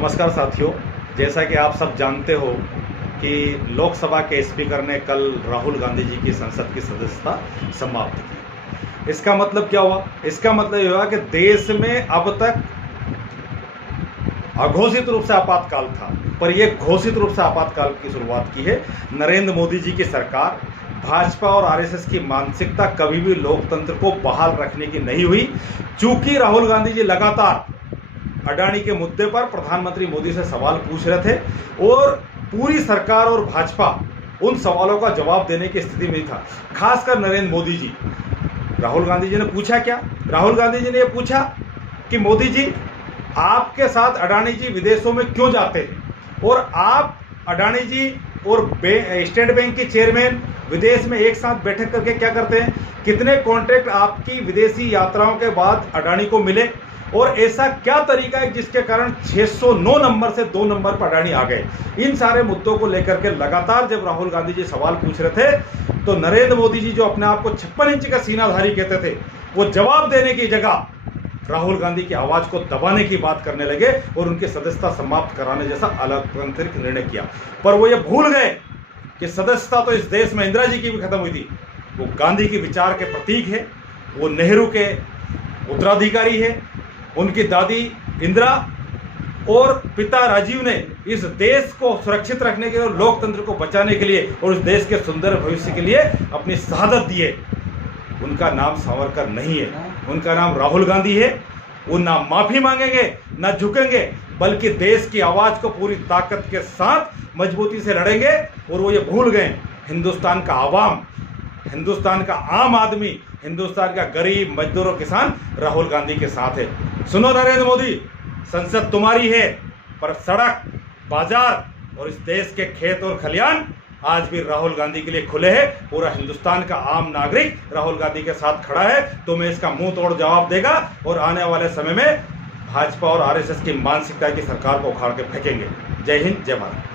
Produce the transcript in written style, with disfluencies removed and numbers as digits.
नमस्कार साथियों, जैसा कि आप सब जानते हो कि लोकसभा के स्पीकर ने कल राहुल गांधी जी की संसद की सदस्यता समाप्त की। इसका मतलब क्या हुआ? इसका मतलब यह हुआ कि देश में अब तक अघोषित रूप से आपातकाल था, पर यह घोषित रूप से आपातकाल की शुरुआत की है नरेंद्र मोदी जी की सरकार। भाजपा और आरएसएस की मानसिकता कभी भी लोकतंत्र को बहाल रखने की नहीं हुई। चूंकि राहुल गांधी जी लगातार अडानी के मुद्दे पर प्रधानमंत्री मोदी से सवाल पूछ रहे थे और पूरी सरकार और भाजपा उन सवालों का जवाब देने की स्थिति में था, खासकर नरेंद्र मोदी जी। राहुल गांधी जी ने पूछा क्या? राहुल गांधी जी ने यह पूछा कि मोदी जी, आपके साथ अडानी जी विदेशों में क्यों जाते हैं और आप अडानी जी और स्टेट बैंक के चेयरमैन विदेश में एक साथ बैठक करके क्या करते हैं? कितने कॉन्ट्रैक्ट आपकी विदेशी यात्राओं के बाद अडानी को मिले और ऐसा क्या तरीका है जिसके कारण 609 नंबर से 2 नंबर पर अडानी आ गए? इन सारे मुद्दों को लेकर के लगातार जब राहुल गांधी जी सवाल पूछ रहे थे तो नरेंद्र मोदी जी, जो अपने आप को 56 इंच का सीनाधारी कहते थे, वो जवाब देने की जगह राहुल गांधी की आवाज को दबाने की बात करने लगे और उनकी सदस्यता समाप्त कराने जैसा अलोकतांत्रिक निर्णय किया। पर वो ये भूल गए कि सदस्यता तो इस देश में इंदिरा जी की भी खत्म हुई थी। वो गांधी के विचार के प्रतीक है, वो नेहरू के उत्तराधिकारी है। उनकी दादी इंदिरा और पिता राजीव ने इस देश को सुरक्षित रखने के लिए, लोकतंत्र को बचाने के लिए और इस देश के सुंदर भविष्य के लिए अपनी शहादत दी है। उनका नाम सावरकर नहीं है, उनका नाम राहुल गांधी है। वो ना माफी मांगेंगे ना झुकेंगे, बल्कि देश की आवाज को पूरी ताकत के साथ मजबूती से लड़ेंगे। और वो ये भूल गए, हिंदुस्तान का आवाम, हिंदुस्तान का आम आदमी, हिंदुस्तान का गरीब मजदूर और किसान राहुल गांधी के साथ है। सुनो नरेंद्र मोदी, संसद तुम्हारी है, पर सड़क, बाजार और इस देश के खेत और खलियान आज भी राहुल गांधी के लिए खुले हैं। पूरा हिंदुस्तान का आम नागरिक राहुल गांधी के साथ खड़ा है। तुम्हें इसका मुंह तोड़ जवाब देगा और आने वाले समय में भाजपा और आरएसएस की मानसिकता की सरकार को उखाड़ के फेंकेंगे। जय हिंद, जय भारत।